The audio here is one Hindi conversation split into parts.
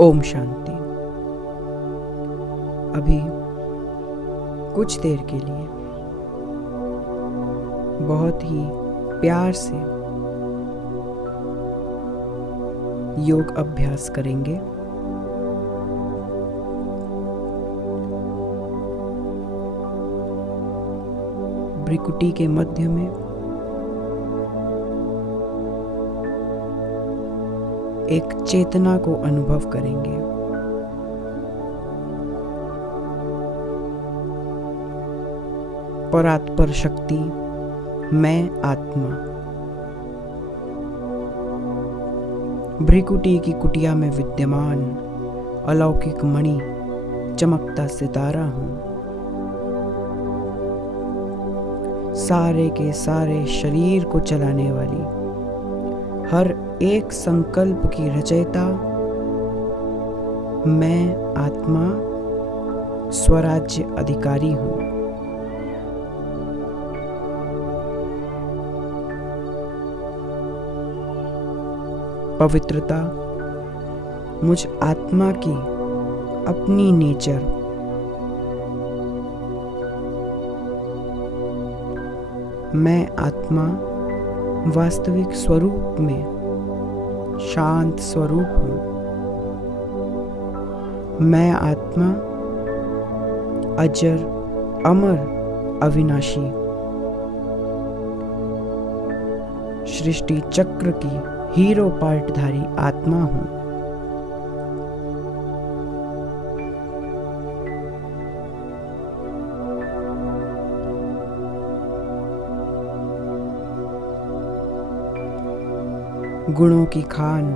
ओम शांति। अभी कुछ देर के लिए बहुत ही प्यार से योग अभ्यास करेंगे। भ्रिकुटी के मध्य में एक चेतना को अनुभव करेंगे। परात्पर शक्ति मैं आत्मा भ्रिकुटी की कुटिया में विद्यमान अलौकिक मणि चमकता सितारा हूं। सारे के सारे शरीर को चलाने वाली हर एक संकल्प की रचयिता मैं आत्मा स्वराज्य अधिकारी हूं। पवित्रता मुझ आत्मा की अपनी नेचर मैं आत्मा वास्तविक स्वरूप में शांत स्वरूप हूं। मैं आत्मा अजर अमर अविनाशी सृष्टि चक्र की हीरो पार्टधारी आत्मा हूं। गुणों की खान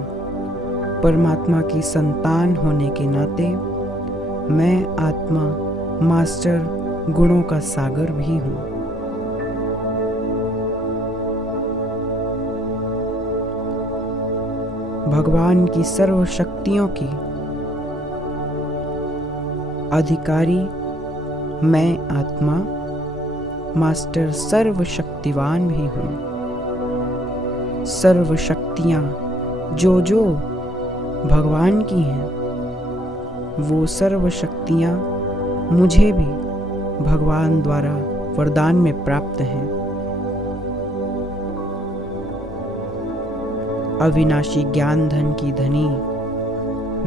परमात्मा की संतान होने के नाते मैं आत्मा मास्टर गुणों का सागर भी हूं। भगवान की सर्व शक्तियों की अधिकारी मैं आत्मा मास्टर सर्वशक्तिवान भी हूं। सर्व शक्तियां जो भगवान की हैं वो सर्व शक्तियां मुझे भी भगवान द्वारा वरदान में प्राप्त हैं। अविनाशी ज्ञान धन की धनी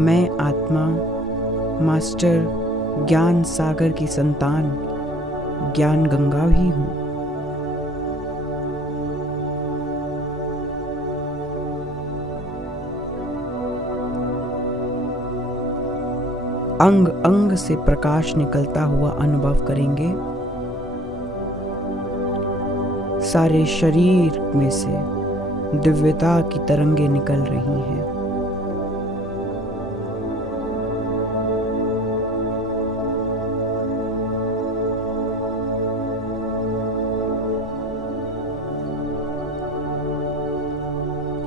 मैं आत्मा मास्टर ज्ञान सागर की संतान ज्ञान गंगा भी हूं। अंग अंग से प्रकाश निकलता हुआ अनुभव करेंगे। सारे शरीर में से दिव्यता की तरंगे निकल रही हैं।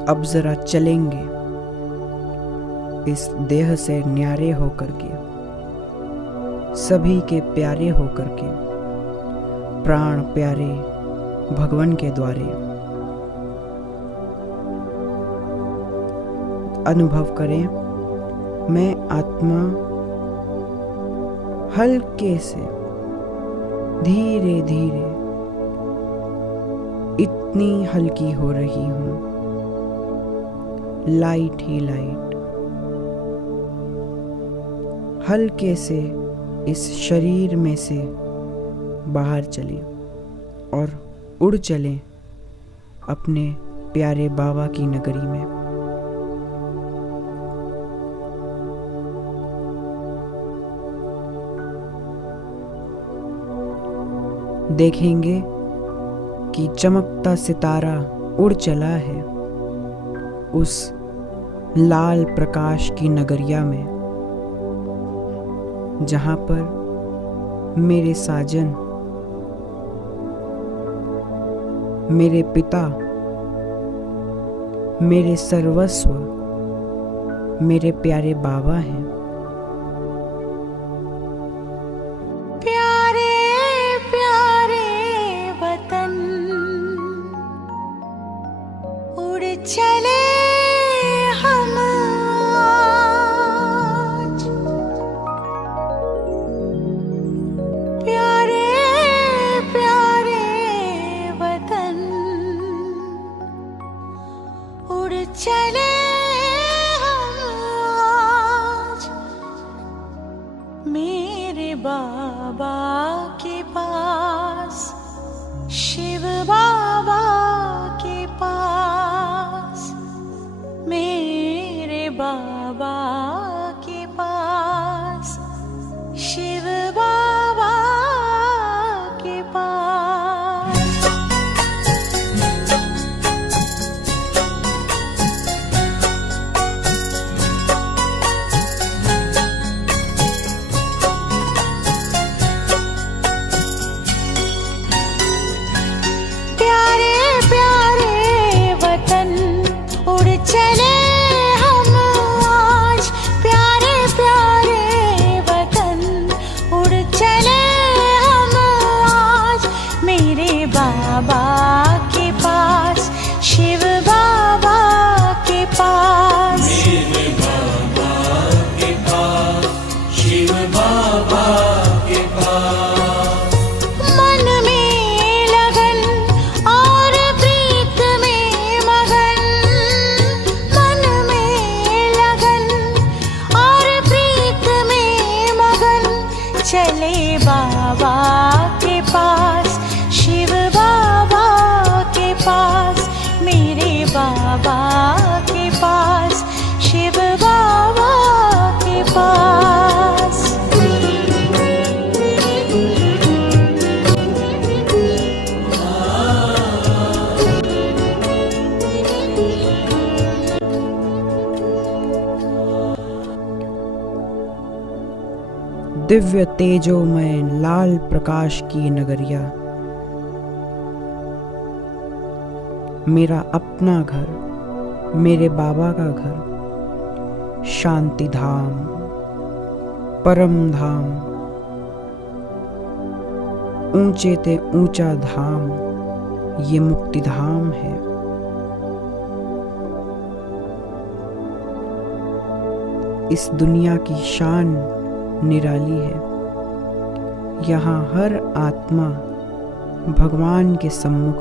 अब जरा चलेंगे इस देह से न्यारे होकर के, सभी के प्यारे होकर के, प्राण प्यारे भगवान के द्वारे अनुभव करें। मैं आत्मा हल्के से धीरे धीरे इतनी हल्की हो रही हूं, लाइट ही लाइट, हल्के से इस शरीर में से बाहर चले और उड़ चले अपने प्यारे बाबा की नगरी में। देखेंगे कि चमकता सितारा उड़ चला है उस लाल प्रकाश की नगरिया में, जहां पर मेरे साजन, मेरे पिता, मेरे सर्वस्व, मेरे प्यारे बाबा हैं। प्यारे प्यारे वतन उड़ चले हम उड़ चले हम आज मेरे बाबा के पास, शिव बाबा के पास, मेरे बाबा के पास, शिव बाबा के पास। प्यारे प्यारे वतन उड़ चले हम आज, प्यारे प्यारे वतन उड़ चले हम आज मेरे बाबा के पास, शिव बाबा के पास, मेरे बाबा के पास, शिव बाबा के पास। मन में लगन और प्रीत में मगन, मन में लगन और प्रीत में मगन चले बाबा के पास, शिव बाबा के पास, मेरे बाबा के पास, शिव बाबा के पास। दिव्य तेजोमय लाल प्रकाश की नगरिया, मेरा अपना घर, मेरे बाबा का घर, शांति धाम, परम धाम, ऊंचे ते ऊंचा धाम, ये मुक्ति धाम है। इस दुनिया की शान निराली है। यहाँ हर आत्मा भगवान के सम्मुख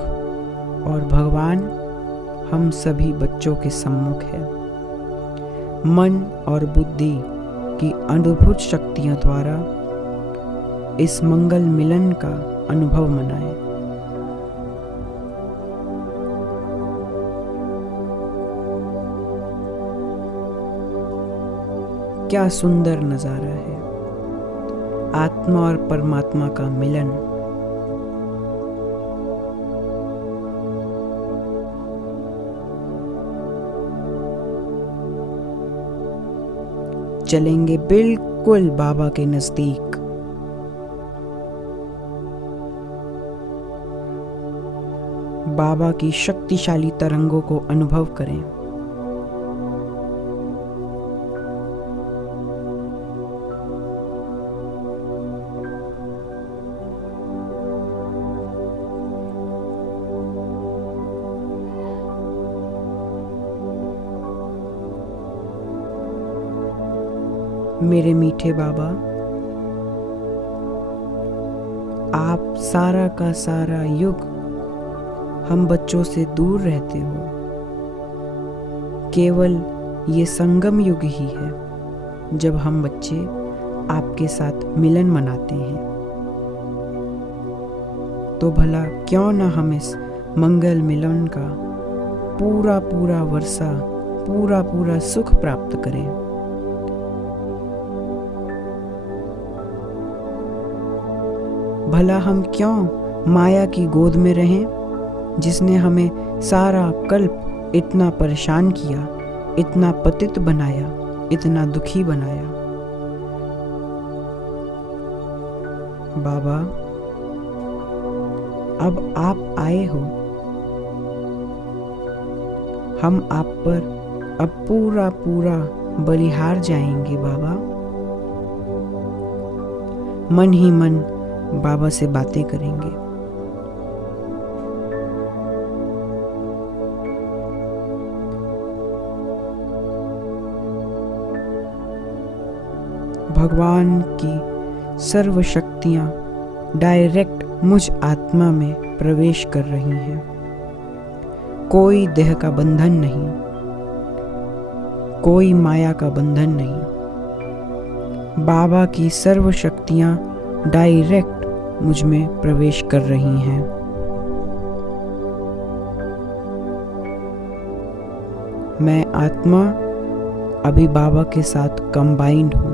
और भगवान हम सभी बच्चों के सम्मुख है। मन और बुद्धि की अद्भुत शक्तियों द्वारा इस मंगल मिलन का अनुभव मनाएं। क्या सुंदर नजारा है, आत्मा और परमात्मा का मिलन। चलेंगे बिल्कुल बाबा के नजदीक। बाबा की शक्तिशाली तरंगों को अनुभव करें। मेरे मीठे बाबा, आप सारा का सारा युग हम बच्चों से दूर रहते हो। केवल ये संगम युग ही है जब हम बच्चे आपके साथ मिलन मनाते हैं। तो भला क्यों ना हम इस मंगल मिलन का पूरा पूरा वर्षा, पूरा पूरा सुख प्राप्त करें। भला हम क्यों माया की गोद में रहें, जिसने हमें सारा कल्प इतना परेशान किया, इतना पतित बनाया, इतना दुखी बनाया। बाबा, अब आप आए हो, हम आप पर अब पूरा पूरा बलिहार जाएंगे। बाबा, मन ही मन बाबा से बातें करेंगे। भगवान की सर्व शक्तियां डायरेक्ट मुझ आत्मा में प्रवेश कर रही हैं। कोई देह का बंधन नहीं, कोई माया का बंधन नहीं। बाबा की सर्व शक्तियां डायरेक्ट मुझ में प्रवेश कर रही हैं। मैं आत्मा अभी बाबा के साथ कंबाइंड हूँ।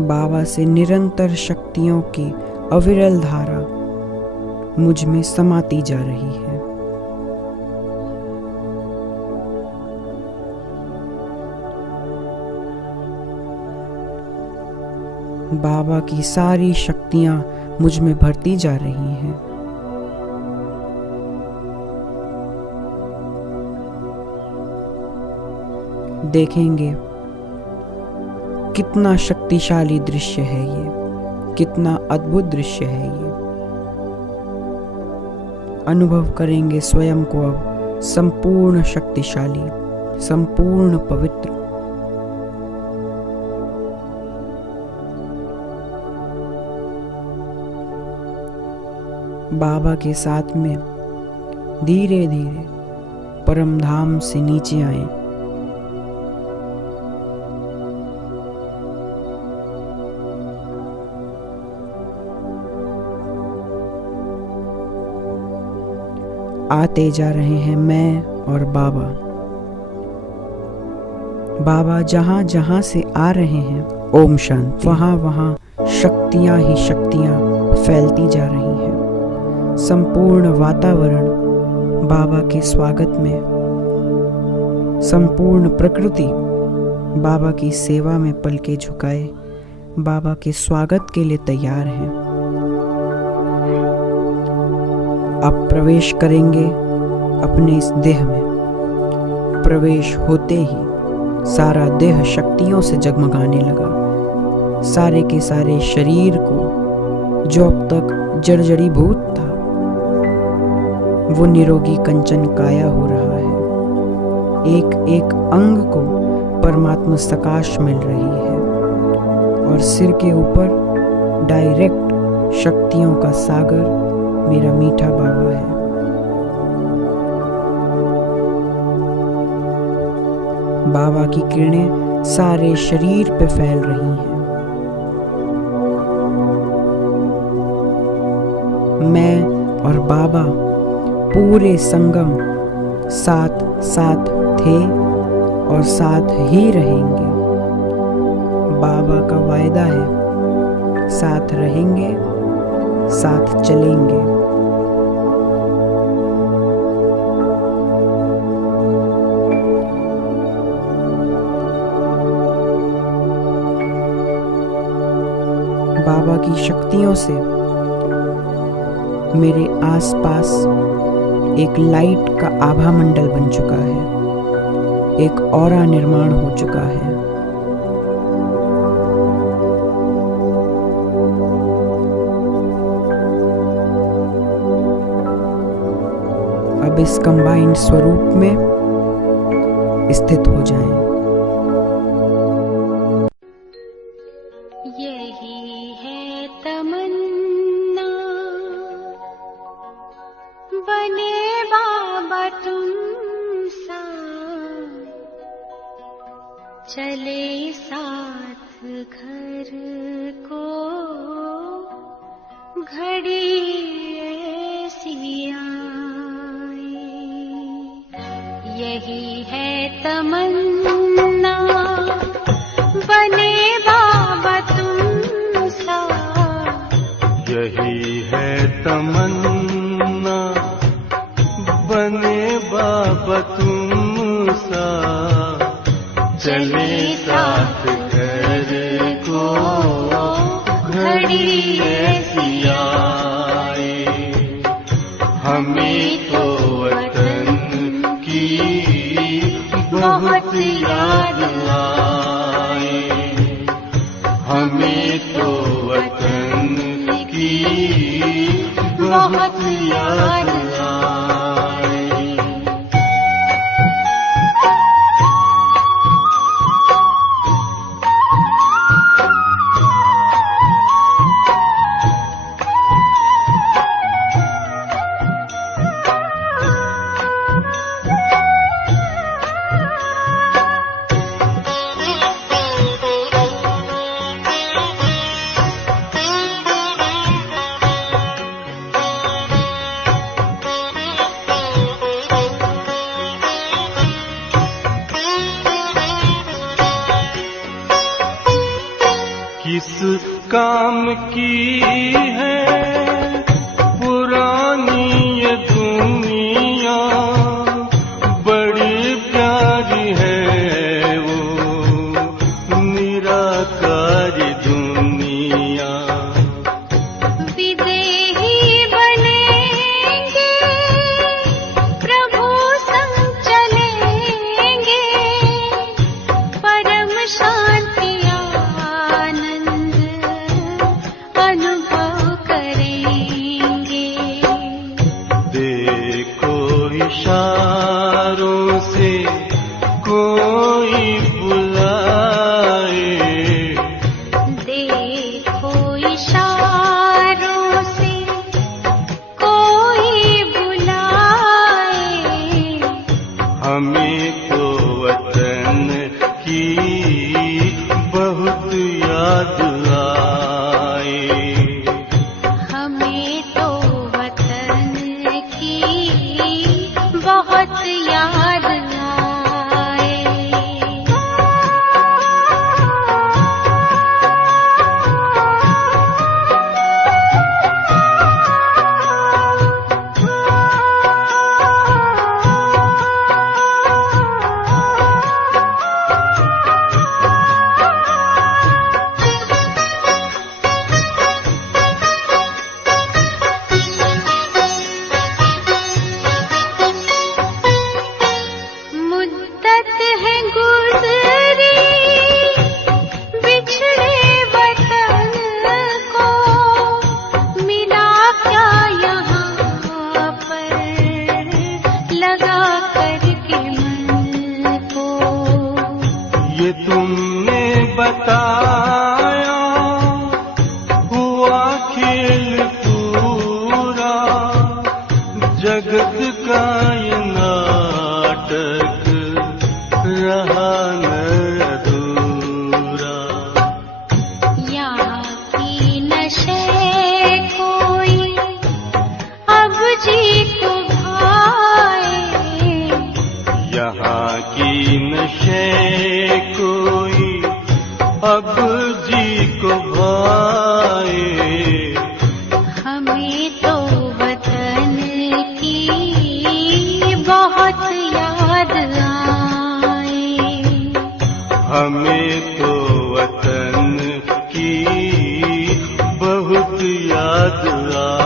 बाबा से निरंतर शक्तियों की अविरल धारा मुझ में समाती जा रही है। बाबा की सारी शक्तियां मुझ में भरती जा रही हैं। देखेंगे कितना शक्तिशाली दृश्य है ये, कितना अद्भुत दृश्य है ये। अनुभव करेंगे स्वयं को अब संपूर्ण शक्तिशाली, संपूर्ण पवित्र। बाबा के साथ में धीरे धीरे परम धाम से नीचे आए। आते जा रहे हैं मैं और बाबा। बाबा जहां जहां से आ रहे हैं, ओम शांति, वहां वहां शक्तियां ही शक्तियां फैलती जा रही हैं। संपूर्ण वातावरण बाबा के स्वागत में, संपूर्ण प्रकृति बाबा की सेवा में पलके झुकाए बाबा के स्वागत के लिए तैयार है। अब प्रवेश करेंगे अपने इस देह में। प्रवेश होते ही सारा देह शक्तियों से जगमगाने लगा। सारे के सारे शरीर को जो अब तक जर्जरीभूत था, वो निरोगी कंचन काया हो रहा है। एक एक अंग को परमात्मा सकाश मिल रही है और सिर के ऊपर डायरेक्ट शक्तियों का सागर मेरा मीठा बाबा है। बाबा की किरणें सारे शरीर पे फैल रही हैं। मैं और बाबा पूरे संगम साथ साथ थे और साथ ही रहेंगे। बाबा का वायदा है, साथ रहेंगे, साथ चलेंगे। बाबा की शक्तियों से मेरे आसपास एक लाइट का आभा मंडल बन चुका है। एक ऑरा निर्माण हो चुका है। अब इस कंबाइंड स्वरूप में स्थित हो जाएं। यही है तमन्ना, बने बाबा तुम सा, चले साथ घर को, घड़ी ऐसी आए। यही है तमन्ना, बने बाबा तुम सा, यही है तमन्ना, बने बाबा तुम सा, चले साथ घर को, घड़ी ऐसी आए। हमें तो वतन की बहुत बहुत याद आए। किस काम की है पुरानी ये दुनिया, बड़ी प्यारी है वो निराकारी दुनिया। विदेही बनेंगे प्रभु संग चलेंगे, परम शांति अनुभव करेंगे। देखो इशारों से कोई बुलाए, देखो इशारों से कोई बुलाए, हमें तो वतन की बहुत याद आए। हमें तो वतन की बहुत याद आए। मुद्दत है गुज़री बिछड़े वतन को, मिला क्या यहाँ पर लगा करके मन को। ये तुमने बताया हुआ खेल पूरा, जगत का ये नाटक रहा न अधूरा। यहाँ की नशे कोई अब जी को भाए, यहाँ की नशे कोई अब जी को भाए। हमें तो वतन की बहुत याद आए। हमें तो वतन की बहुत याद आए।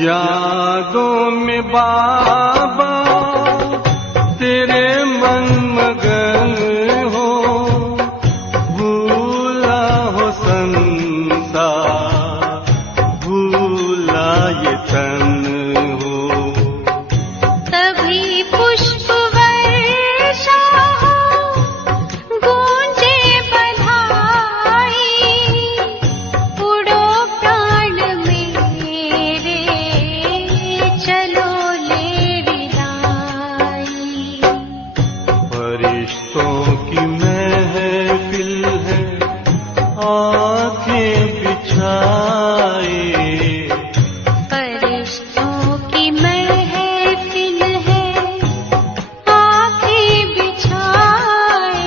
यादों में बाबा तेरे मन मगन हो, भूला हो संसार, भूला ये तन हो। तभी पुष्प वर्षा गूंजे बधाई, उड़ो प्राण मेरे चलो ले विदाई। फरिश्तों की महफिल है आंखें बिछाए, फरिश्तों की महफिल है आंखें बिछाए।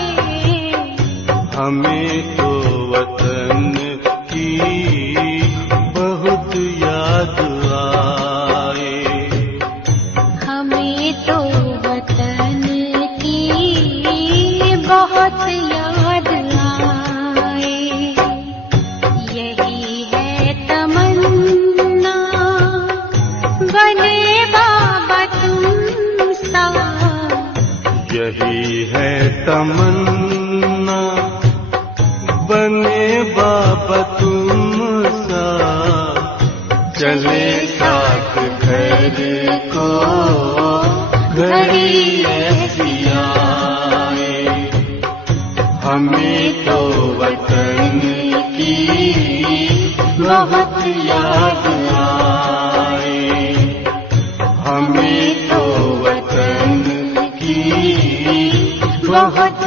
यही है तमन्ना, बने बाबा तुम सा, चले साथ घर को, घड़ी ऐसी आए, हमें तो वतन की बहुत याद आए, हमें तो वतन की बहुत